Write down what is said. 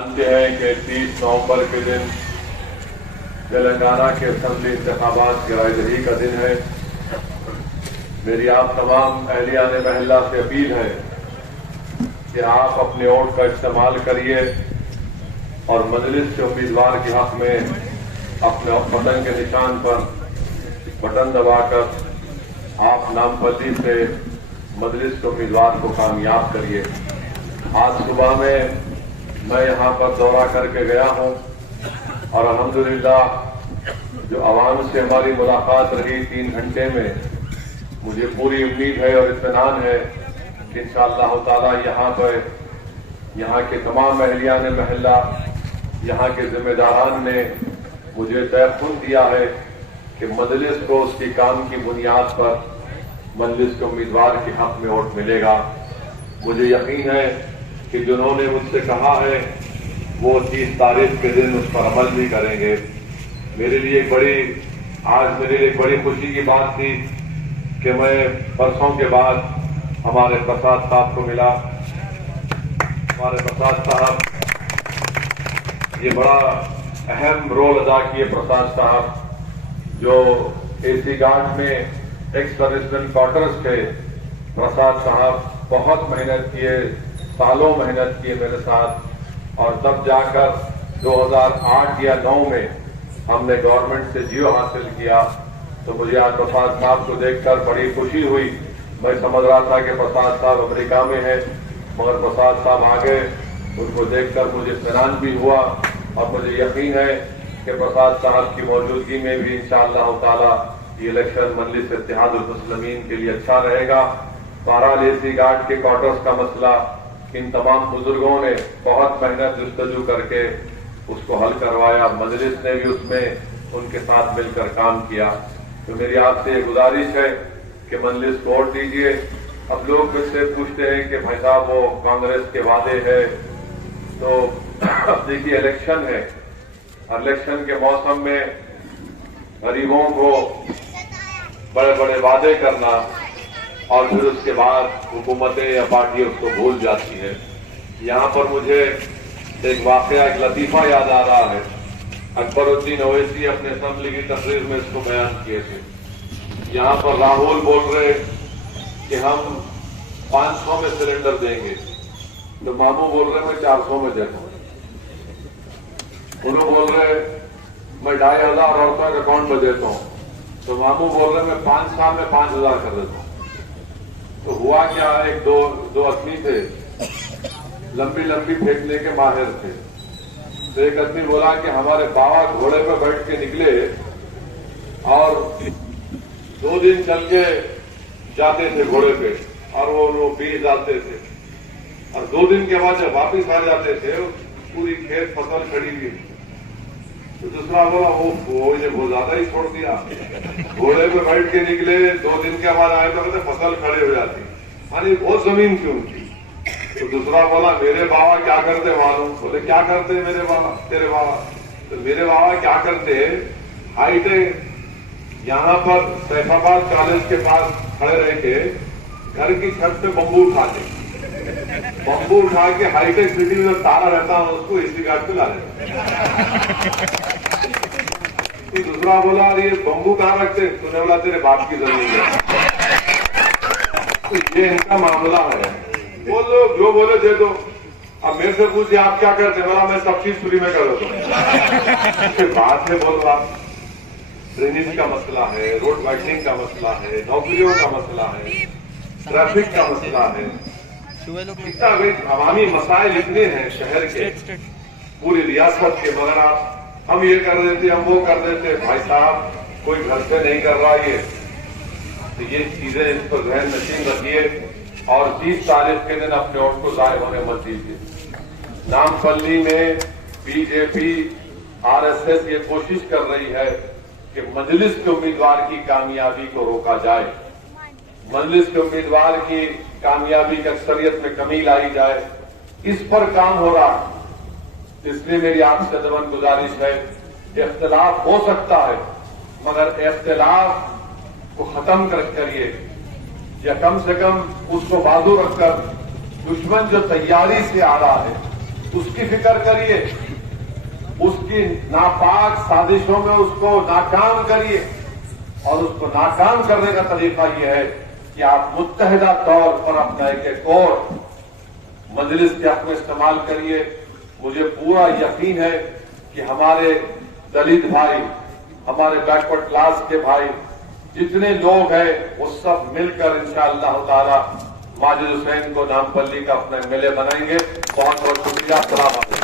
जानते हैं कि 30 नवंबर के दिन तेलंगाना के असेंबली इंतखाबात की रायदही का दिन है। मेरी आप तमाम अहलियान महल्ला से अपील है कि आप अपने वोट का इस्तेमाल करिए और मजलिस के उम्मीदवार के हक में अपने बटन के निशान पर बटन दबाकर आप नामपल्ली से मजलिस के उम्मीदवार को कामयाब करिए। आज सुबह में मैं यहां पर दौरा करके गया हूं और अल्हम्दुलिल्लाह जो आवाम से हमारी मुलाकात रही 3 घंटे में, मुझे पूरी उम्मीद है और इत्मीनान है कि इंशाअल्लाह ताला यहाँ के तमाम अहलियान महल्ला, यहाँ के जिम्मेदारान ने मुझे तयक़ुन दिया है कि मजलिस को उसकी काम की बुनियाद पर मजलिस के उम्मीदवार के हक में वोट मिलेगा। मुझे यकीन है कि जिन्होंने मुझसे कहा है वो 30 तारीख के दिन उस पर अमल भी करेंगे। मेरे लिए एक बड़ी खुशी की बात थी कि मैं परसों के बाद हमारे प्रसाद साहब को मिला। हमारे प्रसाद साहब, ये बड़ा अहम रोल अदा किए प्रसाद साहब, जो एसी गार्ड में एक्स सर्विसमैन क्वार्टर्स थे। प्रसाद साहब बहुत मेहनत किए, सालों मेहनत किए मेरे साथ, और तब जाकर 2008 या 9 में हमने गवर्नमेंट से जियो हासिल किया। तो मुझे आज प्रसाद साहब को देखकर बड़ी खुशी हुई। मैं समझ रहा था कि प्रसाद साहब अमेरिका में हैं, मगर प्रसाद साहब आ गए। उनको देखकर मुझे इत्मीनान भी हुआ और मुझे यकीन है कि प्रसाद साहब की मौजूदगी में भी इंशाअल्लाह ताला ये इलेक्शन मजलिस इत्तेहादुल मुस्लिमीन के लिए अच्छा रहेगा। बहरहाल एसी गार्ड के क्वार्टर्स का मसला इन तमाम बुजुर्गों ने बहुत मेहनत जुस्तजू करके उसको हल करवाया। मजलिस ने भी उसमें उनके साथ मिलकर काम किया। तो मेरी आपसे गुजारिश है कि मजलिस को वोट दीजिए। अब लोग मुझसे पूछते हैं कि भाई साहब वो कांग्रेस के वादे हैं, तो अब देखिए इलेक्शन है, इलेक्शन के मौसम में गरीबों को बड़े बड़े वादे करना और फिर उसके बाद हुकूमतें या पार्टी उसको भूल जाती है। यहाँ पर मुझे एक वाकया, एक लतीफा याद आ रहा है। अकबरुद्दीन ओवैसी अपने असेंबली की तकरीर में इसको बयान किए थे। यहाँ पर राहुल बोल रहे कि हम 500 में सिलेंडर देंगे, तो मामू बोल रहे मैं 400 में देता हूँ। उन्होंने बोल रहे मैं 2500 औरतों के अकाउंट में देता हूँ, तो मामू बोल रहे मैं 5 साल में 5000 कर देता हूँ। तो हुआ क्या, एक दो आदमी थे, लंबी लंबी फेंकने के माहिर थे। तो एक आदमी बोला कि हमारे बाबा घोड़े पर बैठ के निकले और 2 दिन चल के जाते थे घोड़े पे, और वो बीज डालते थे, और 2 दिन के बाद जब वापिस आ जाते थे पूरी खेत फसल खड़ी हुई। तो दूसरा बोला वो ये बहुत ज्यादा ही छोड़ दिया, घोड़े पे बैठ के निकले, 2 दिन के बाद आए तो कहते फसल खड़े हो जाती, यानी बहुत जमीन थी उनकी। तो दूसरा बोला मेरे बाबा क्या करते मालूम? बोले क्या करते मेरे बाबा, तेरे बाबा? तो मेरे बाबा क्या करते, हाईटेक यहाँ पर सैफाबाद कॉलेज के पास खड़े रह के घर की छत पे बम्बू उठा के हाईटेक सिटी में तारा रहता है उसको एसी गार्ड पे ला देता। तो दूसरा बोला ये बम्बू कहाँ रखते? तूने बोला तेरे बाप की जमीन है। तो ये इनका मामला है। बोलो जो बोले दे दो। अब मेरे से पूछिए आप क्या करते? बोला मैं सब चीज फ्री में कर देता हूँ। बात है, बोल रहा ड्रेनेज का मसला है, रोड वाइडनिंग का मसला है, नौकरियों का मसला है, ट्रैफिक का मसला है, इतना अवामी मसाइल इतने हैं शहर के, पूरी रियासत के, मगर आप हम ये कर देते, हम वो कर देते। भाई साहब कोई घर से नहीं कर रहा ये, तो ये चीजें इस पर जहन नशीन रखिए और 30 तारीख के दिन अपने वोट को जाय होने मत दीजिए। नामपल्ली में बीजेपी आरएसएस ये कोशिश कर रही है कि मजलिस के उम्मीदवार की कामयाबी को रोका जाए, मजलिस के उम्मीदवार की कामयाबी की अक्सरियत में कमी लाई जाए, इस पर काम हो रहा है। इसलिए मेरी आपसे दमन गुजारिश है, इख्तिलाफ हो सकता है मगर इख्तिलाफ को खत्म करिए, या कम से कम उसको बाजू रखकर दुश्मन जो तैयारी से आ रहा है उसकी फिक्र करिए, उसकी नापाक साजिशों में उसको नाकाम करिए। और उसको नाकाम करने का तरीका यह है कि आप मुत्तहिदा तौर पर अपना एक और मजलिस के हक में इस्तेमाल करिए। मुझे पूरा यकीन है कि हमारे दलित भाई, हमारे बैकवर्ड क्लास के भाई जितने लोग हैं वो सब मिलकर इंशाअल्लाह ताला माजिद हुसैन को नामपल्ली का अपना एमएलए बनाएंगे। बहुत बहुत शुक्रिया। अस्सलाम वालेकुम।